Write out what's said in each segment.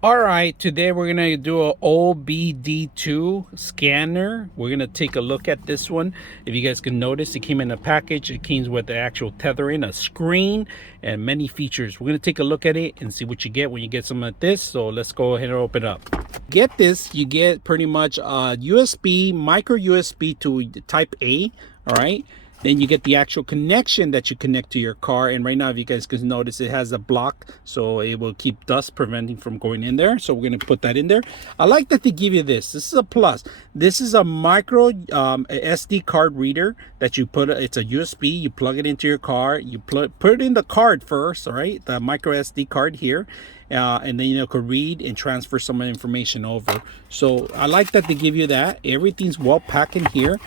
All right, today we're gonna do a OBD2 scanner. We're gonna take a look at this one. If you guys can notice, it came in a package. It came with the actual tethering, a screen, and many features. We're gonna take a look at it and see what you get when you get something like this. So let's go ahead and open it up. Get this, you get pretty much a USB, micro USB to type A, all right? Then you get the actual connection that you connect to your car. And right now, if you guys can notice, it has a block, so it will keep dust preventing from going in there. So we're going to put that in there. I like that they give you this. This is a plus. This is a micro SD card reader that you put. It's a USB. You plug it into your car. You put it in the card first, all right? The micro SD card here. And then you could read and transfer some information over. So I like that they give you that. Everything's well packed in here.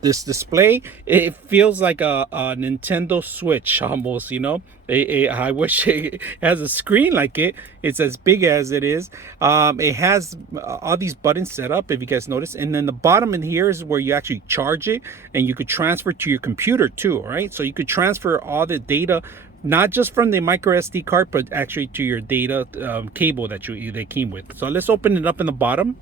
This display, it feels like a Nintendo Switch almost, I wish it has a screen like it. It's as big as it is. It has all these buttons set up, if you guys notice, and then the bottom in here is where you actually charge it, and you could transfer to your computer too. All right, so you could transfer all the data, not just from the micro SD card, but actually to your data cable that they came with. So let's open it up in the bottom.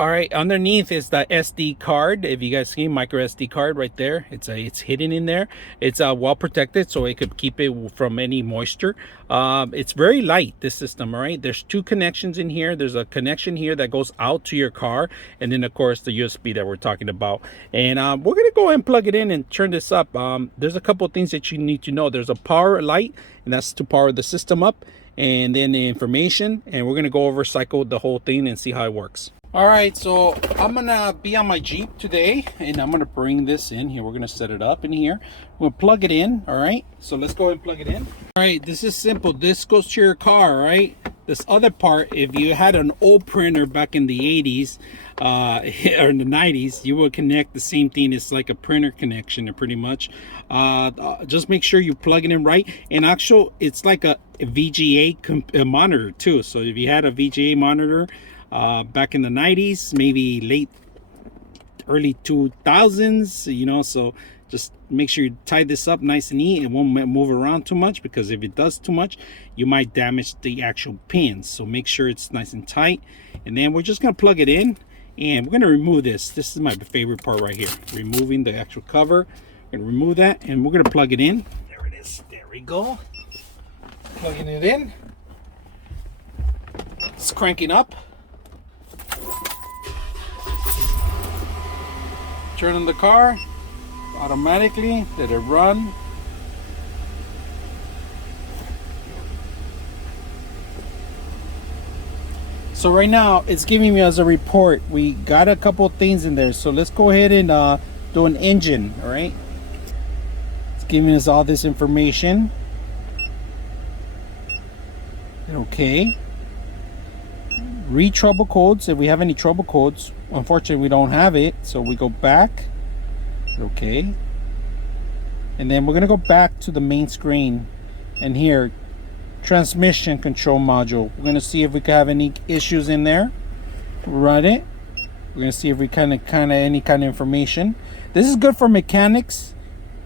All right, underneath is the SD card. If you guys see, micro SD card right there, it's hidden in there. It's well protected, so it could keep it from any moisture. It's very light, this system. All right, there's two connections in here. There's a connection here that goes out to your car, and then of course the USB that we're talking about. And we're gonna go ahead and plug it in and turn this up. There's a couple of things that you need to know. There's a power light, and that's to power the system up, and then the information. And we're gonna go over cycle the whole thing and see how it works. All right, so I'm gonna be on my Jeep today, and I'm gonna bring this in here. We're gonna set it up in here. We'll plug it in. All right, so let's go and plug it in. All right, this is simple. This goes to your car, right? This other part, if you had an old printer back in the 80s or in the 90s, you would connect the same thing. It's like a printer connection, pretty much. Just make sure you plug it in right. And actually, it's like a VGA monitor too. So if you had a VGA monitor back in the 90s, maybe early 2000s, so just make sure you tie this up nice and neat. It won't move around too much, because if it does too much, you might damage the actual pins. So make sure it's nice and tight. And then we're just gonna plug it in, and we're gonna remove this. This is my favorite part right here, removing the actual cover. We're gonna remove that, and we're gonna plug it in. There it is. There we go. Plugging it in. It's cranking up. Turn on the car automatically, let it run. So right now it's giving me as a report, we got a couple of things in there. So let's go ahead and do an engine. All right, it's giving us all this information. Okay, read trouble codes. If we have any trouble codes, unfortunately we don't have it, so we go back. Okay, and then we're gonna go back to the main screen, and here, transmission control module. We're gonna see if we can have any issues in there. Run it. We're gonna see if we any kind of information. This is good for mechanics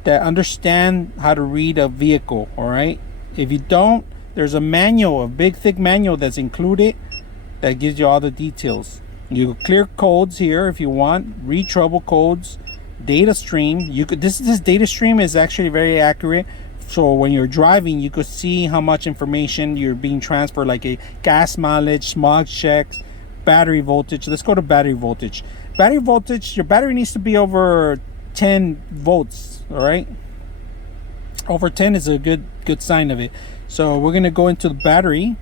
that understand how to read a vehicle. All right, if you don't, there's a manual, a big thick manual that's included that gives you all the details. You clear codes here if you want. Read trouble codes. Data stream. You could this data stream is actually very accurate. So when you're driving, you could see how much information you're being transferred, like a gas mileage, smog checks, battery voltage. Let's go to battery voltage. Battery voltage. Your battery needs to be over 10 volts. All right. Over 10 is a good sign of it. So we're gonna go into the battery.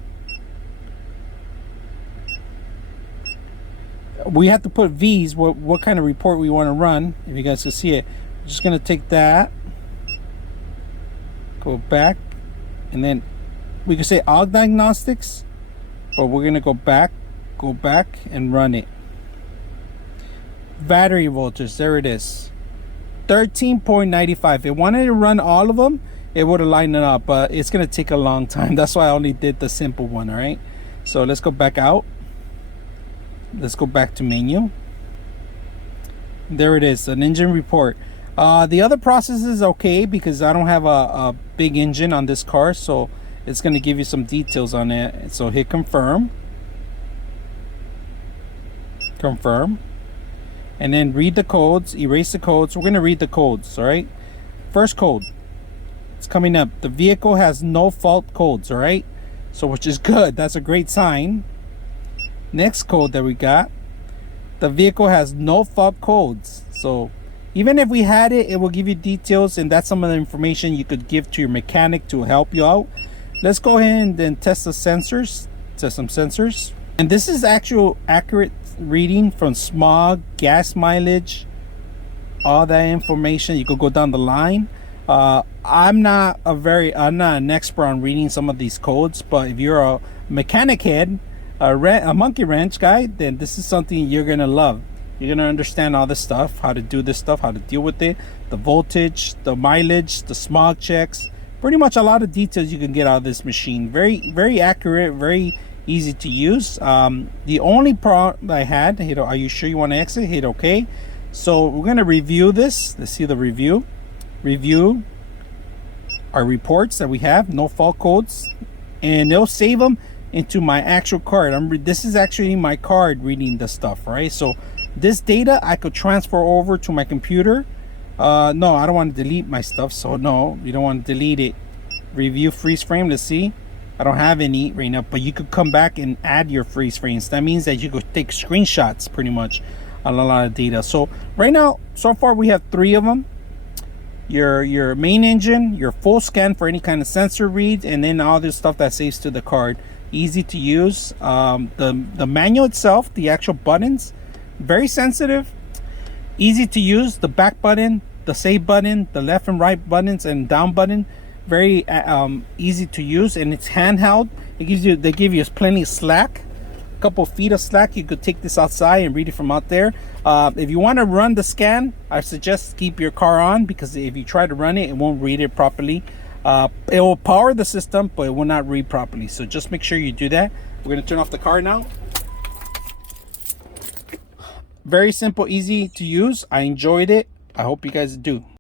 We have to put V's, what kind of report we want to run. If you guys can see it, I'm just going to take that, go back, and then we can say all diagnostics, but we're going to go back and run it. Battery voltage, there it is, 13.95. If it wanted to run all of them, it would have lined it up, but it's going to take a long time. That's why I only did the simple one. All right, so let's go back out. Let's go back to menu. There it is, an engine report. The other process is okay, because I don't have a big engine on this car, so it's going to give you some details on it. So hit confirm. confirm, and then read the codes, erase the codes. We're gonna read the codes, all right? First code, it's coming up. The vehicle has no fault codes, all right? So which is good, that's a great sign. Next code that we got, the vehicle has no fault codes. So even if we had it, it will give you details, and that's some of the information you could give to your mechanic to help you out. Let's go ahead and then test the sensors, test some sensors. And this is actual accurate reading from smog, gas mileage, all that information. You could go down the line. I'm not an expert on reading some of these codes, but if you're a mechanic head, a monkey wrench guy, then this is something you're gonna love. You're gonna understand all this stuff, how to do this stuff, how to deal with it, the voltage, the mileage, the smog checks, pretty much a lot of details you can get out of this machine. Very accurate, very easy to use. The only problem I had, hit, are you sure you want to exit? Hit OK. So we're gonna review this. Let's see the review our reports that we have, no fault codes, and they'll save them into my actual card. This is actually my card reading the stuff, right? So this data I could transfer over to my computer. No, I don't want to delete my stuff, so no, you don't want to delete it. Review freeze frame. Let's see, I don't have any right now, but you could come back and add your freeze frames. That means that you could take screenshots pretty much on a lot of data. So right now, so far we have 3 of them. Your main engine, your full scan for any kind of sensor reads, and then all this stuff that saves to the card. Easy to use. The manual itself, the actual buttons, very sensitive, easy to use. The back button, the save button, the left and right buttons and down button, very easy to use, and it's handheld. They give you plenty of slack, a couple of feet of slack. You could take this outside and read it from out there. If you want to run the scan, I suggest keep your car on, because if you try to run it, it won't read it properly. It will power the system, but it will not read properly. So just make sure you do that. We're going to turn off the car now. Very simple, easy to use. I enjoyed it. I hope you guys do.